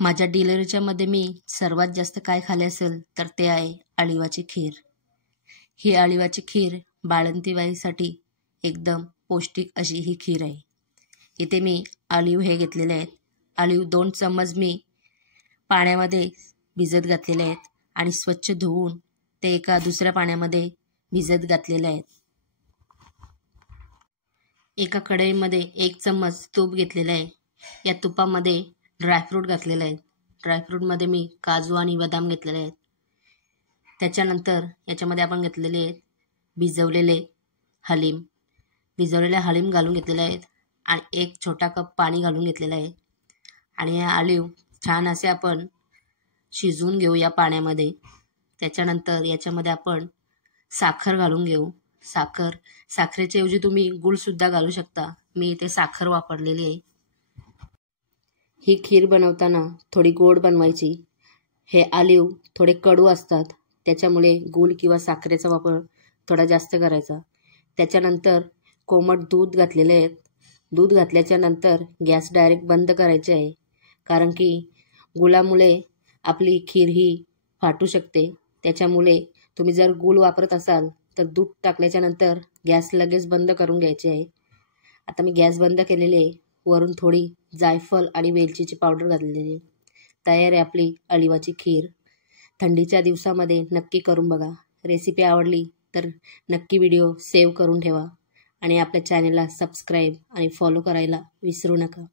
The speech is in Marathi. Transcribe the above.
माझ्या डिलिव्हरीच्या मध्ये मी सर्वात जास्त काय खाल्ले असेल तर ते आहे अळीवाची खीर। ही अळीवाची खीर बाळंती बाईसाठी एकदम पौष्टिक अशी ही खीर आहे। इथे मी अळीव हे घेतलेले आहेत। अळीव 2 चम्मच मी पाण्यामध्ये भिजत घातलेले आहेत आणि स्वच्छ धुवून ते एका दुसऱ्या पाण्यामध्ये भिजत घातलेले आहेत। एका कढईमध्ये 1 चम्मच तूप घेतलेले आहे। या तुपामध्ये ड्रायफ्रूट घातलेले आहेत। ड्रायफ्रूटमध्ये मी काजू आणि बदाम घेतलेले आहेत। त्याच्यानंतर याच्यामध्ये आपण घेतलेले आहेत भिजवलेले हलीम। भिजवलेले हलीम घालून घेतलेले आहेत आणि 1 छोटा कप पाणी घालून घेतलेले आहे आणि हे अळीव छान असे आपण शिजवून घेऊ या पाण्यामध्ये। त्याच्यानंतर याच्यामध्ये आपण साखर घालून घेऊ। साखरेच्या ऐवजी तुम्ही गूळ सुद्धा घालू शकता। मी इथे साखर वापरलेली आहे। ही खीर बनवताना थोडी गोड बनवायची। हे अळीव थोडे कडू असतात, त्याच्यामुळे गूळ किंवा साखरेचा वापर थोडा जास्त करायचा। त्याच्यानंतर कोमट दूध घातलेले आहेत। दूध घातल्याच्या नंतर गॅस डायरेक्ट बंद करायचे आहे, कारण की गुळामुळे आपली खीर ही फाटू शकते। त्याच्यामुळे तुम्ही जर गूळ वापरत असाल तर दूध टाकल्याच्या नंतर गॅस लगेच बंद करून घ्यायचे आहे। आता मी गॅस बंद केलेले आहे। वरून थोडी जायफळ आणि वेलचीची पावडर घातलेली आहे। तयार आहे आपली अळीवाची खीर। थंडीच्या दिवसामध्ये नक्की करून बघा। रेसिपी आवडली तर नक्की व्हिडिओ सेव्ह करून ठेवा आणि आपल्या चॅनलला सबस्क्राईब आणि फॉलो करायला विसरू नका।